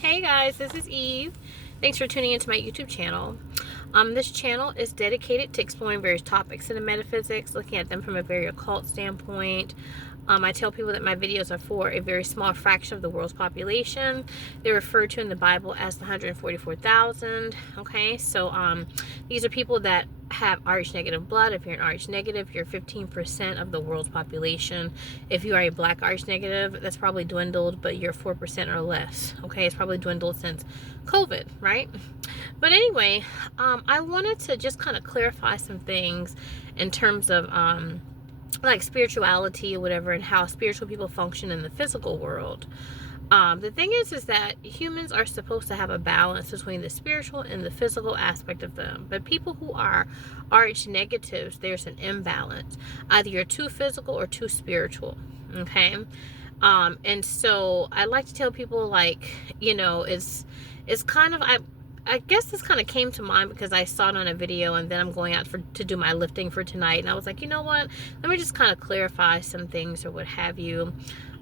Hey guys, this is Eve. Thanks for tuning into my YouTube channel. This channel is dedicated to exploring various topics in the metaphysics, looking at them from a very occult standpoint. I tell people that my videos are for a very small fraction of the world's population. They're referred to in the Bible as the 144,000. Okay, so these are people that have Rh negative blood. If you're an Rh negative, you're 15% of the world's population. If you are a black Rh negative, that's probably dwindled, but you're 4% or less. Okay, it's probably dwindled since COVID, right? But anyway, I wanted to just kind of clarify some things in terms of like spirituality or whatever, and how spiritual people function in the physical world. The thing is that humans are supposed to have a balance between the spiritual and the physical aspect of them. But people who are Rh negatives, there's an imbalance. Either you're too physical or too spiritual. Okay. And so I like to tell people, like, you know, it's kind of, I guess this kind of came to mind because I saw it on a video, and then I'm going out to do my lifting for tonight, and I was like, you know what, let me just kind of clarify some things or what have you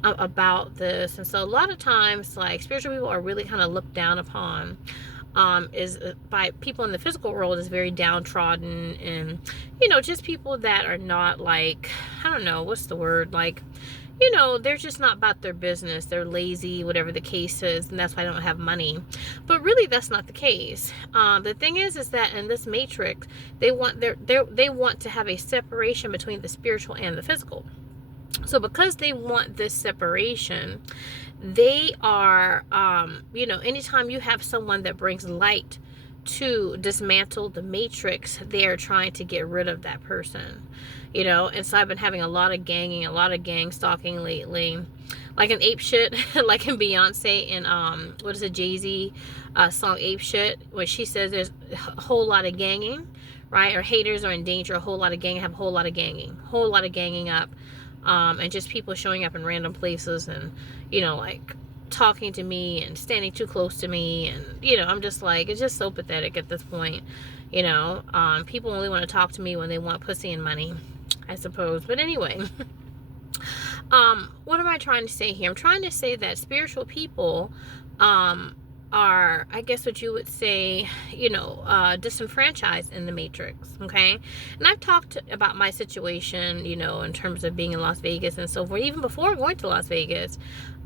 about this. And so a lot of times, like, spiritual people are really kind of looked down upon, is by people in the physical world, is very downtrodden, and, you know, just people that are not, like, I don't know, what's the word, like, you know, they're just not about their business. They're lazy, whatever the case is, and that's why I don't have money. But really, that's not the case. The thing is that in this matrix, they want to have a separation between the spiritual and the physical. So because they want this separation, they are, you know, anytime you have someone that brings light to dismantle the matrix, they are trying to get rid of that person, you know. And so I've been having a lot of gang stalking lately, like in Ape Shit, like in Beyonce and what is it, Jay-Z song Ape Shit, where she says there's a whole lot of ganging, right? Or haters are in danger, a whole lot of ganging, have a whole lot of ganging up, and just people showing up in random places and, you know, like talking to me and standing too close to me, and, you know, I'm just like, it's just so pathetic at this point, you know. People only want to talk to me when they want pussy and money, I suppose. But anyway, what am I trying to say here? I'm trying to say that spiritual people are, I guess what you would say, you know, disenfranchised in the matrix. Okay. And I've talked about my situation, you know, in terms of being in Las Vegas and so forth, even before going to Las Vegas,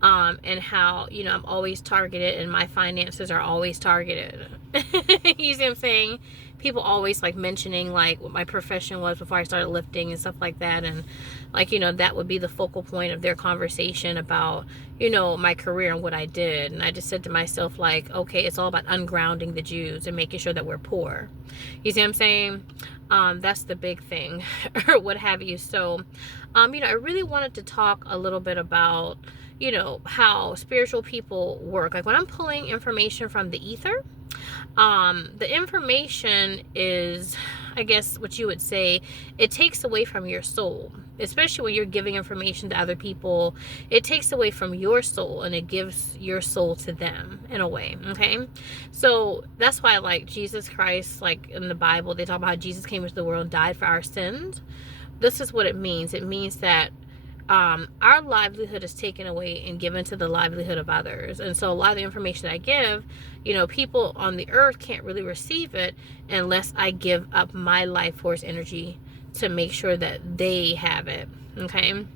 and how, you know, I'm always targeted and my finances are always targeted. You see what I'm saying? People always like mentioning like what my profession was before I started lifting and stuff like that, and like, you know, that would be the focal point of their conversation about, you know, my career and what I did. And I just said to myself, like, okay, it's all about ungrounding the Jews and making sure that we're poor. You see what I'm saying? That's the big thing, or what have you. So, you know, I really wanted to talk a little bit about, you know, how spiritual people work. Like when I'm pulling information from the ether, the information is, I guess what you would say, it takes away from your soul. Especially when you're giving information to other people, it takes away from your soul and it gives your soul to them in a way. Okay, so that's why, like, Jesus Christ, like in the Bible, they talk about how Jesus came into the world and died for our sins. This is what it means. It means that our livelihood is taken away and given to the livelihood of others. And so a lot of the information I give, you know, people on the earth can't really receive it unless I give up my life force energy to make sure that they have it. Okay.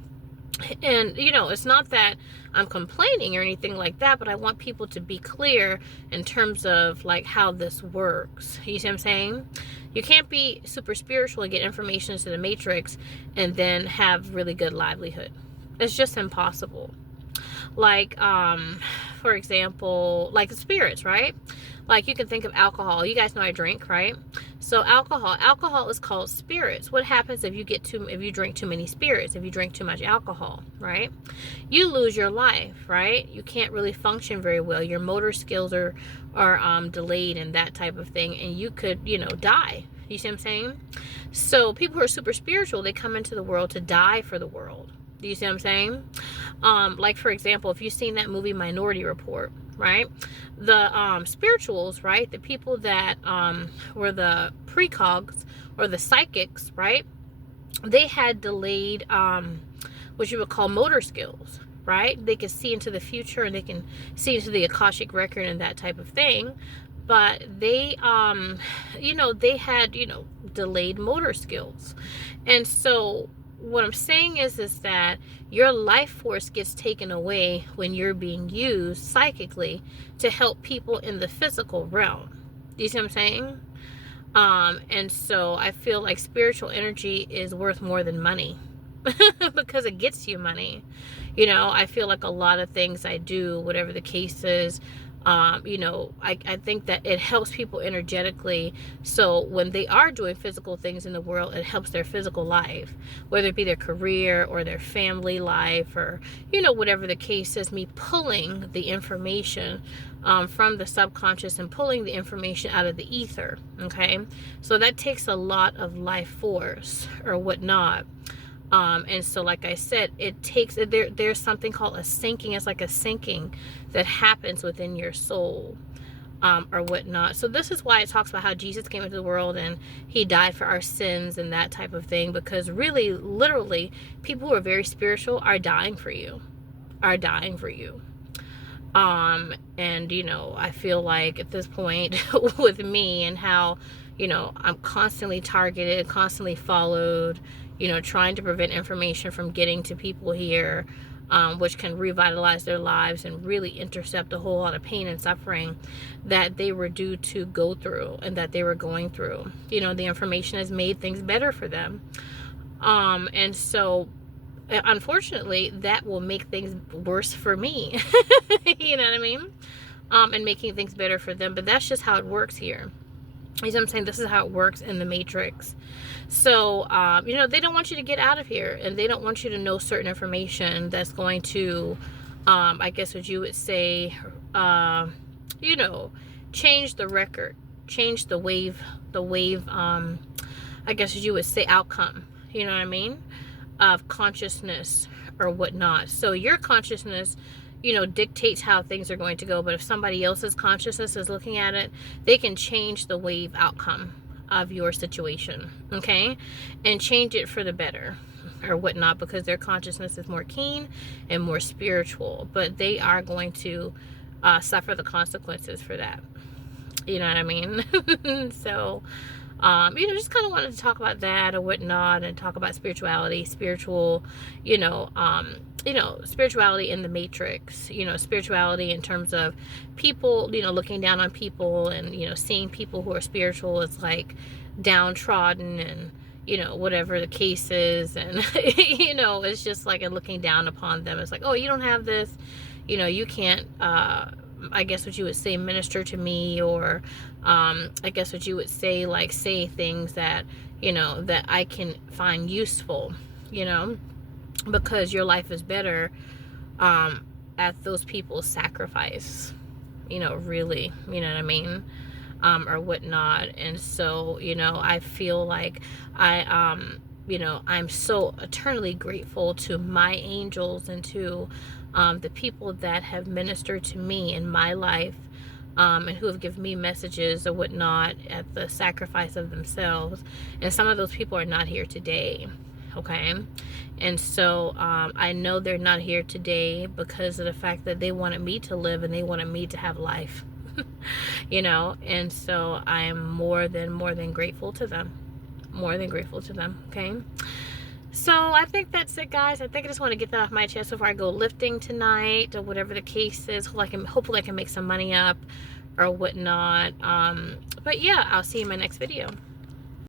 And, you know, it's not that I'm complaining or anything like that, but I want people to be clear in terms of like how this works. You see what I'm saying? You can't be super spiritual and get information into the matrix and then have really good livelihood. It's just impossible. Like, for example, like spirits, right? Like you can think of alcohol. You guys know I drink, right? So alcohol is called spirits. What happens if you drink too many spirits, if you drink too much alcohol, right? You lose your life, right? You can't really function very well. Your motor skills are delayed and that type of thing, and you could, you know, die. You see what I'm saying? So people who are super spiritual, they come into the world to die for the world. Do you see what I'm saying? Like, for example, if you've seen that movie Minority Report, right? The spirituals, right? The people that were the precogs or the psychics, right? They had delayed what you would call motor skills. right? They can see into the future, and they can see into the Akashic record and that type of thing. But they, they had, delayed motor skills. And so what I'm saying is that your life force gets taken away when you're being used psychically to help people in the physical realm. Do you see what I'm saying? And so I feel like spiritual energy is worth more than money because it gets you money. I feel like a lot of things I do, whatever the case is, I think that it helps people energetically. So when they are doing physical things in the world, it helps their physical life, whether it be their career or their family life, or, whatever the case is. Me pulling the information from the subconscious and pulling the information out of the ether. Okay. So that takes a lot of life force or whatnot. And so, like I said, it takes, there's something called a sinking. It's like a sinking that happens within your soul, or whatnot. So this is why it talks about how Jesus came into the world and he died for our sins and that type of thing, because really, literally, people who are very spiritual are dying for you, and, I feel like at this point with me and how, I'm constantly targeted, constantly followed, trying to prevent information from getting to people here, which can revitalize their lives and really intercept a whole lot of pain and suffering that they were due to go through and that they were going through. The information has made things better for them. And so, unfortunately, that will make things worse for me. You know what I mean? And making things better for them. But that's just how it works here. You know what I'm saying? This is how it works in the Matrix. So, they don't want you to get out of here, and they don't want you to know certain information that's going to, I guess what you would say, change the record, change the wave, I guess what you would say, outcome, you know what I mean, of consciousness or whatnot. So your consciousness, dictates how things are going to go. But if somebody else's consciousness is looking at it, they can change the wave outcome of your situation, okay? And change it for the better or whatnot, because their consciousness is more keen and more spiritual. But they are going to suffer the consequences for that. You know what I mean? So, just kind of wanted to talk about that or whatnot, and talk about spirituality, spirituality in the Matrix, spirituality in terms of people, looking down on people, and, seeing people who are spiritual as like downtrodden and, whatever the case is. And, it's just like looking down upon them. It's like, oh, you don't have this, you can't, I guess what you would say, minister to me, or I guess what you would say, like say things that, that I can find useful, because your life is better at those people's sacrifice, really, you know what I mean, or whatnot. And so, I feel like I'm so eternally grateful to my angels and to the people that have ministered to me in my life, and who have given me messages or whatnot at the sacrifice of themselves. And some of those people are not here today, okay? And so I know they're not here today because of the fact that they wanted me to live and they wanted me to have life. And so I'm more than grateful to them. Okay? So I think that's it, guys. I think I just want to get that off my chest before I go lifting tonight or whatever the case is. Hopefully I can make some money up or whatnot. But yeah, I'll see you in my next video.